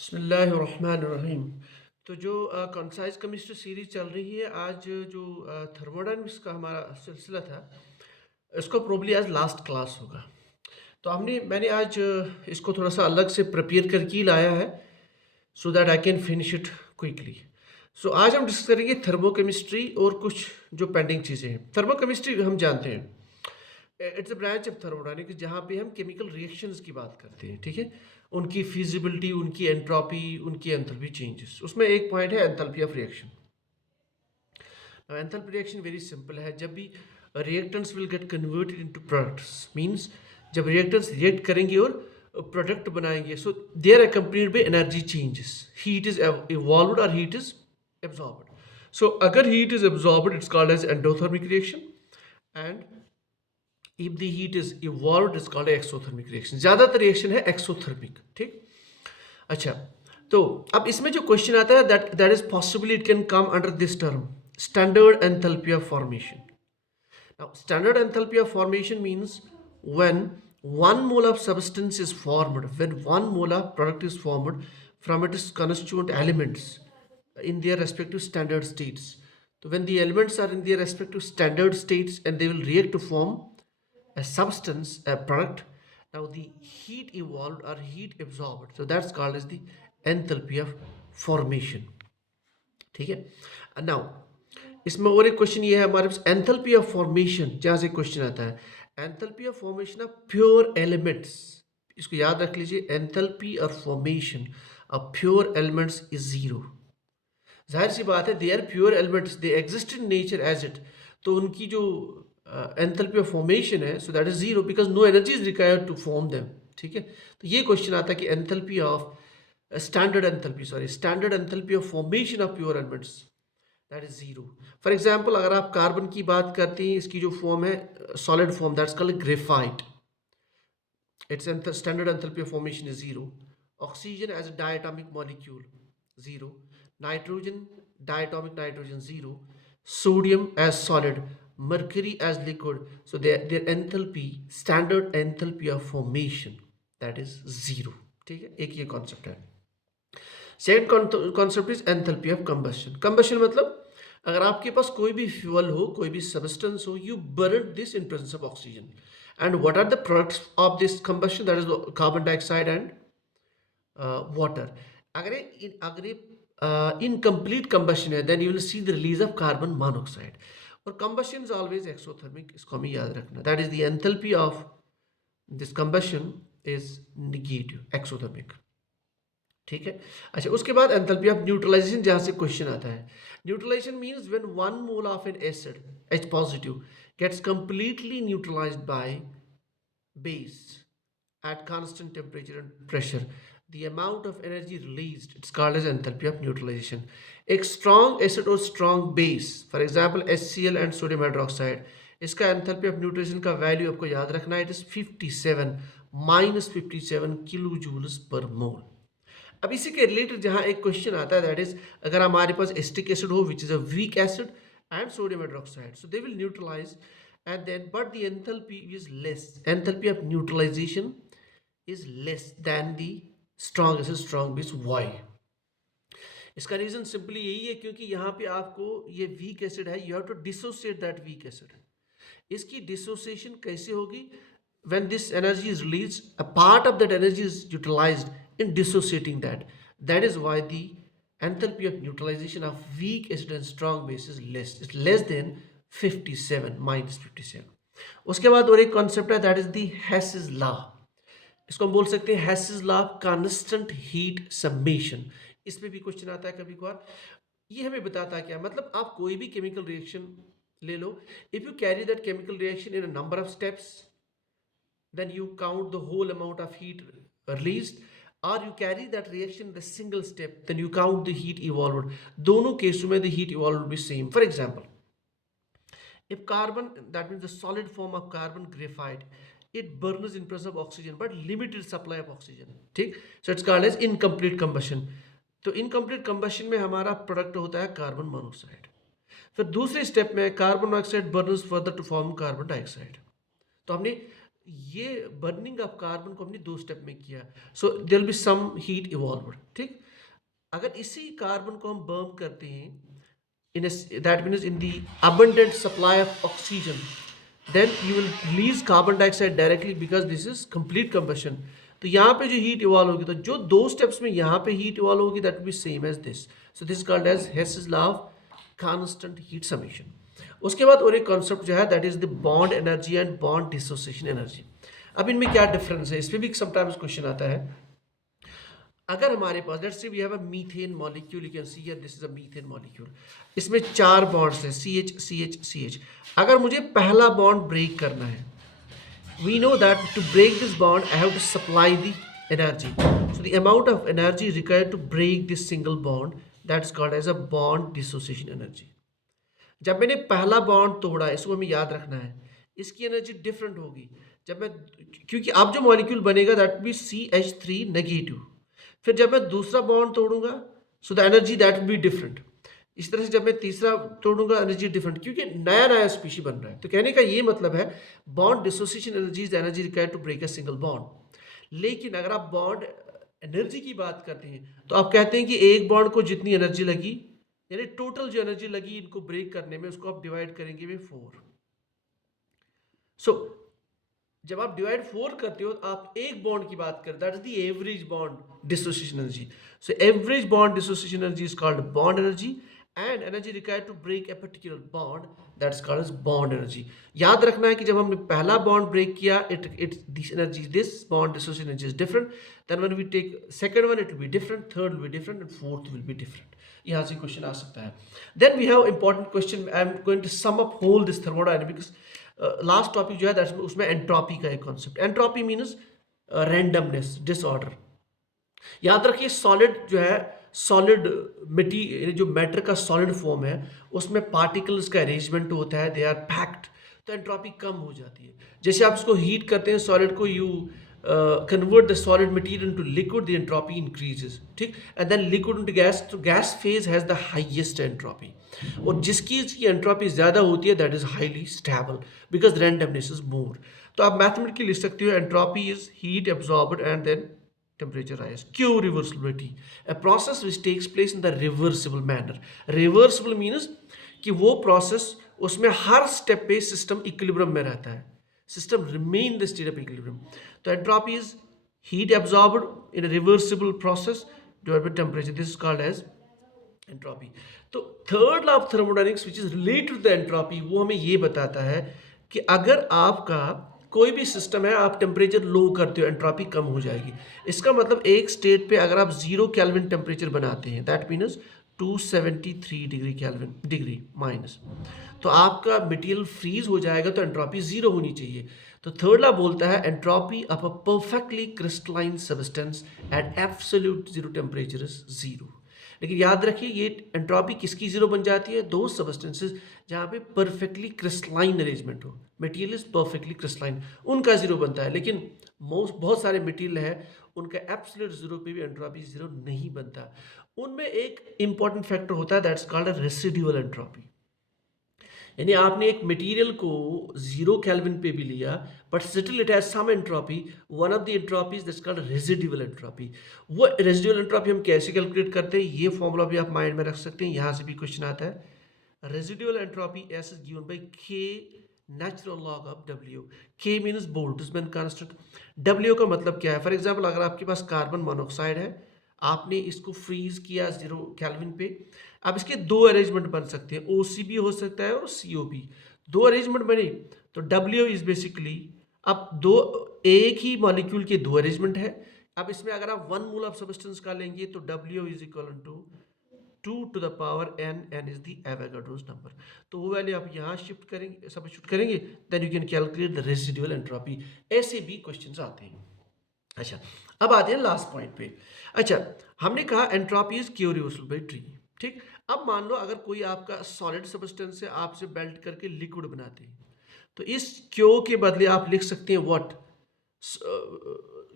बिस्मिल्लाहिर्रहमानिर्रहीम। तो जो कंसाइज केमिस्ट्री सीरीज चल रही है, आज जो थर्मोडायनामिक्स का हमारा सिलसिला था, इसको प्रोबली आज लास्ट क्लास होगा। तो मैंने आज इसको थोड़ा सा अलग से प्रिपेयर करके ही लाया है, so that I can finish it quickly. So आज हम डिस्कस करेंगे थर्मोकेमिस्ट्री और कुछ जो पेंडिंग चीज़ें हैं। थर्मोकेमिस्ट्री हम जानते हैं, it's a branch of thermodynamics जहाँ पे हम केमिकल रिएक्शंस की बात करते हैं, ठीक है। उनकी फिजिबिलिटी, उनकी एंट्रोपी, उनकी एंथैल्पी चेंजेस। उसमें एक पॉइंट है enthalpy of reaction. Enthalpy reaction very simple है। जब भी reactants will get converted into products, means जब रिएक्टेंट्स रिएक्ट करेंगे और प्रोडक्ट बनाएंगे, so they are accompanied by energy changes. Heat is evolved और हीट इज एब्जॉर्ब्ड। सो अगर heat is absorbed, it's called as endothermic reaction, and if the heat is evolved it's called exothermic reaction। ज्यादातर reaction है exothermic, ठीक। अच्छा, तो अब इसमें जो क्वेश्चन आता है that is possibly it can come under this term, standard enthalpy of formation. Now standard enthalpy of formation means when 1 mole of substance is formed, when 1 mole of product is formed from its constituent elements in their respective standard states. So when the elements are in their respective standard states and they will react to form a substance, a product. Now the heat evolved or heat absorbed, so that's called as the enthalpy of formation, ठीक है। Now इसमें और एक question ये है हमारे पास, enthalpy of formation, जहाँ से क्वेश्चन आता है enthalpy of formation of pure elements. इसको याद रख लीजिए, enthalpy of formation of pure elements is zero. जाहिर सी बात है, they are pure elements, they exist in nature as it, तो उनकी जो एंथैल्पी ऑफ फॉर्मेशन है, so that is zero because no energy is required to form them, ठीक है। तो ये क्वेश्चन आता है कि enthalpy of standard enthalpy of formation of pure elements, that is zero. For example अगर आप कार्बन की बात करते हैं, इसकी जो फॉर्म है solid form, that's called graphite, its standard enthalpy of formation is zero. Oxygen as a diatomic molecule, zero. Nitrogen, diatomic nitrogen, zero. Sodium as solid, mercury as liquid, so their enthalpy, standard enthalpy of formation, that is zero, ठीक है। एक ये concept है। Second concept is enthalpy of combustion. Combustion मतलब अगर आपके पास कोई भी फ्यूल हो, कोई भी सब्सटेंस हो, you burn this in presence of oxygen, and what are the products of this combustion, that is carbon dioxide and water. अगर इनकम्प्लीट कंबशन है, then you will see the release of carbon monoxide. और combustion is always exothermic, इसको हमें याद रखना। That is the enthalpy of this combustion is negative, exothermic, ठीक है। अच्छा, उसके बाद एंथैल्पी ऑफ न्यूट्रलाइजेशन, जहां से क्वेश्चन आता है। Neutralisation means when 1 mole of an acid H positive gets completely neutralised by base at constant temperature and pressure, the amount of energy released, it's called as enthalpy of neutralization। एक strong acid और strong base, for example HCl and sodium hydroxide, इसका enthalpy of neutralization का value आपको याद रखना है, it is 57 -57 kilo joules per मोल। अब इसी के रिलेटेड जहां एक क्वेश्चन आता है, दैट इज अगर हमारे पास एस्टिक एसिड हो which is a weak acid and sodium hydroxide, so they will neutralise, and then but the enthalpy is less, enthalpy of neutralization is less than the strong acid strong base। why? इसका reason simply यही है क्योंकि यहाँ पे आपको ये weak acid है, you have to dissociate that weak acid. इसकी डिसोसिएशन कैसे होगी? when this energy is released, a part of that energy is utilized in dissociating that, that is why the enthalpy of neutralization of weak acid and strong base is less, it's less than 57 -57। उसके बाद और एक concept है, that is the Hess's law. इसको हम बोल सकते हैं Hess's law of constant heat submission. इसमें भी क्वेश्चन आता है कभी कभार। ये हमें बताता है क्या, मतलब आप कोई भी केमिकल रिएक्शन ले लो, if you carry that chemical reaction in a number of steps, then you count the whole amount of heat released, or you carry that reaction in the single step, then you count the heat evolved। दोनों केसों में the heat evolved will be same। For example, if carbon, that means the solid form of carbon graphite, it burns in presence of oxygen but limited supply of oxygen, ठीक। so it's called as incomplete combustion। तो incomplete combustion में हमारा product होता है carbon monoxide. फिर दूसरे step में carbon monoxide burns further to form carbon dioxide. तो हमने ये बर्निंग ऑफ कार्बन को हमने 2 स्टेप में किया, so there will be some heat evolved, ठीक। अगर इसी कार्बन को हम बर्न करते हैं in a, that means in the abundant supply of oxygen, then you will release carbon dioxide directly because this is complete combustion. तो यहाँ पे जो हीट इवॉल्व होगी, तो जो 2 स्टेप्स में यहाँ पे हीट इवॉल्व होगी, that will be same as this, so this called as Hess's law of constant heat summation. उसके बाद और एक कॉन्सेप्ट जो है that is the bond energy and bond dissociation energy. अब इनमें क्या डिफरेंस है, इस पर भी समटाइम्स क्वेश्चन आता है। अगर हमारे पास let's say we have a methane molecule, you can see here this is a methane molecule, इसमें 4 बॉन्ड्स हैं CH CH CH। अगर मुझे पहला बॉन्ड ब्रेक करना है, we know that to break this bond I have to supply the energy, so the amount of energy required to break this single bond that is called as a bond dissociation energy. जब मैंने पहला bond तोड़ा, इसको हमें याद रखना है, इसकी एनर्जी डिफरेंट होगी। जब मैं, क्योंकि अब जो मॉलिक्यूल बनेगा दैट बी CH3 नेगेटिव, फिर जब मैं दूसरा बॉन्ड तोड़ूंगा, so the energy that will be different. इस तरह से जब मैं तीसरा तोड़ूंगा, एनर्जी डिफरेंट, क्योंकि नया नया स्पीशी बन रहा है। तो कहने का ये मतलब है bond dissociation energy is energy required to break a single bond. लेकिन अगर आप बॉन्ड एनर्जी की बात करते हैं, तो आप कहते हैं कि एक बॉन्ड को जितनी एनर्जी लगी, यानी टोटल जो एनर्जी लगी इनको ब्रेक करने में, उसको आप डिवाइड करेंगे में 4। सो जब आप डिवाइड 4 करते हो, तो आप एक बॉन्ड की बात करें, that is the average bond dissociation energy. So average bond dissociation energy is called bond energy, and energy required to break a particular bond that is called as bond energy. याद रखना है कि जब हमने पहला बॉन्ड ब्रेक किया, it this energy, this bond dissociation energy is different, then when we take second one it will be different, third will be different, and fourth will be different. यहाँ से क्वेश्चन आ सकता है। Then we have important question, I am going to sum up whole this thermodynamics. Last topic जो है that's उसमें entropy का एक concept. Entropy means randomness, disorder. याद रखिए सॉलिड जो है, सॉलिड मटेरियल, जो मैटर का सॉलिड फॉर्म है, उसमें पार्टिकल्स का अरेंजमेंट होता है, दे आर पैक्ड, तो एंट्रोपी कम हो जाती है। जैसे आप इसको हीट करते हैं सॉलिड को, you convert the solid material into liquid, the entropy increases, ठीक, and then liquid into gas, तो gas phase has the highest entropy, और जिसकी इसकी एंट्रोपी ज़्यादा होती है that is highly stable because randomness is more. तो आप मैथमेटिकली लिख सकते हो entropy is heat absorbed and then temperature rise. Q reversibility, a process which takes place in the reversible manner. Reversible means कि वो प्रोसेस, उसमें हर step पे सिस्टम इक्विलिब्रियम में रहता है, system remain the state of equilibrium. तो entropy is heat absorbed in a reversible process divided by temperature, this is called as entropy. तो third law of thermodynamics which is related to the entropy, वो हमें ये बताता है कि अगर आपका कोई भी सिस्टम है, आप टेम्परेचर लो करते हो, एंट्रोपी कम हो जाएगी। इसका मतलब एक स्टेट पे अगर आप 0 केल्विन टेम्परेचर बनाते हैं, that means 273 degree kelvin degree minus, तो आपका मटेरियल फ्रीज हो जाएगा, तो एंट्रोपी 0 होनी चाहिए। तो थर्ड लॉ बोलता है entropy of a perfectly crystalline substance eight absolute 0 temperature is 0। लेकिन याद रखिए ये एंट्रोपी किसकी 0 बन जाती है, दो सब्सटेंसेस जहाँ पे परफेक्टली क्रिस्टलाइन अरेंजमेंट हो, मटेरियल इज परफेक्टली क्रिस्टलाइन, उनका 0 बनता है। लेकिन बहुत सारे मटेरियल है उनका एब्सोल्यूट 0 पे भी एंट्रोपी 0 नहीं बनता। उनमें एक इंपॉर्टेंट फैक्टर होता है दैट्स कॉल्ड रेसिडुअल एंट्रोपी, यानी आपने एक मटेरियल को 0 केल्विन पे भी लिया but still it has some entropy, one of the entropies that's called residual entropy. वो रेसिडुअल एंट्रोपी हम कैसे कैलकुलेट करते हैं, ये फॉर्मूला भी आप माइंड में रख सकते हैं, यहाँ से भी क्वेश्चन आता है। Residual entropy S is given by के नेचुरल लॉग ऑफ डब्ल्यू। के मीन्स बोल्ट्जमैन कांस्टेंट, डब्ल्यू का मतलब क्या है, फॉर एग्जाम्पल अगर आपके पास कार्बन मोनोऑक्साइड है, आपने इसको फ्रीज किया 0 केल्विन पे, अब इसके 2 अरेंजमेंट बन सकते हैं, OC भी हो सकता है और CO भी, 2 अरेंजमेंट बने, तो W इज बेसिकली, अब दो, एक ही मॉलिक्यूल के 2 अरेंजमेंट है। अब इसमें अगर आप 1 मोल ऑफ सब्सटेंस का लेंगे तो W is equal to 2 to the power n, n is the Avogadro's number। तो वो वैल्यू आप यहाँ शिफ्ट करेंगे, सब्स्टिट्यूट करेंगे, then you can calculate the residual entropy. ऐसे भी क्वेश्चंस आते हैं। अच्छा, अब आते हैं लास्ट पॉइंट पे। अच्छा, हमने कहा entropy is Q reversible by T, ठीक। अब मान लो अगर कोई आपका सॉलिड सब्सटेंस है, आपसे बेल्ट करके लिक्विड बनाते हैं, तो इस क्यू के बदले आप लिख सकते हैं what,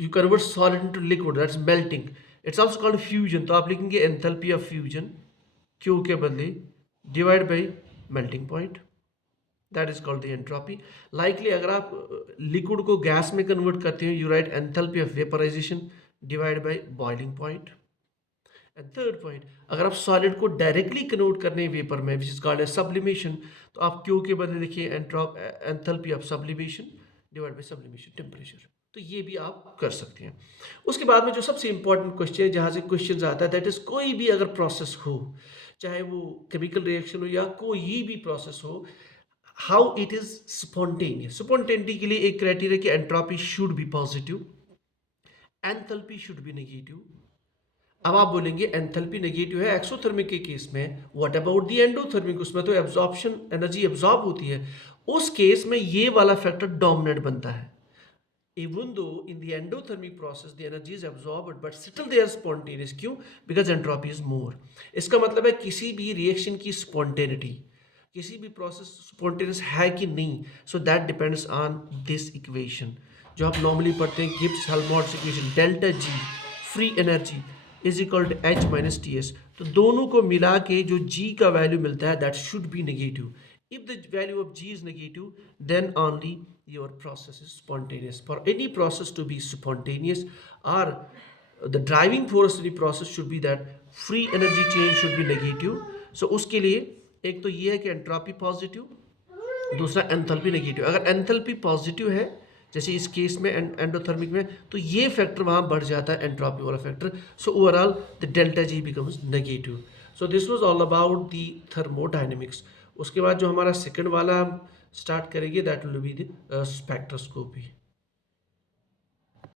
you convert solid into liquid, that's melting, it's also called fusion. तो आप लिखेंगे एंथैल्पी ऑफ फ्यूजन क्यू के बदले divide by melting point, that is called the entropy. Likely अगर आप लिक्विड को गैस में कन्वर्ट करते हो, you write enthalpy of vaporisation divide by boiling point. And third point, अगर आप सॉलिड को डायरेक्टली कन्वर्ट करने वेपर में, which is called as sublimation, तो आप क्यू के बदले देखिए enthalpy of sublimation divide by sublimation temperature. तो ये भी आप कर सकते हैं। उसके बाद में जो सबसे इंपॉर्टेंट क्वेश्चन है, जहाँ से क्वेश्चन आता है, दैट इज कोई भी अगर प्रोसेस हो, चाहे वो केमिकल रिएक्शन हो या कोई भी प्रोसेस हो, how it is spontaneous. Spontaneity के लिए एक क्राइटेरिया कि entropy should be positive, enthalpy should be negative. अब आप बोलेंगे एंथैल्पी नेगेटिव है एक्सोथर्मिक के केस में, व्हाट अबाउट दी एंडोथर्मिक, उसमें तो एब्जॉर्प्शन एनर्जी एब्जॉर्ब होती है, उस केस में ये वाला फैक्टर डोमिनेंट बनता है। Even though in the endothermic process the energy is absorbed but still they are spontaneous, क्यों? Because entropy is more। इसका मतलब है किसी भी रिएक्शन की स्पॉन्टेनिटी, किसी भी प्रोसेस स्पॉन्टेनियस है कि नहीं, so that depends on this equation जो आप नॉर्मली पढ़ते हैं, Gibbs Helmholtz equation, delta G free energy is equal to H minus T S. तो दोनों को मिला के जो जी का वैल्यू मिलता है that should be negative. If the value of G is negative, then only your process is spontaneous. For any process to be spontaneous, or the driving force of the process should be that free energy change should be negative. So उसके लिए एक तो ये है कि entropy positive, दूसरा enthalpy negative. अगर enthalpy positive है जैसे इस केस में एंडोथर्मिक में, तो ये फैक्टर वहाँ बढ़ जाता है, एंट्रोपी वाला factor. So overall the delta G becomes negative. So this was all about the thermodynamics. उसके बाद जो हमारा सेकंड वाला हम स्टार्ट करेंगे that will be the spectroscopy.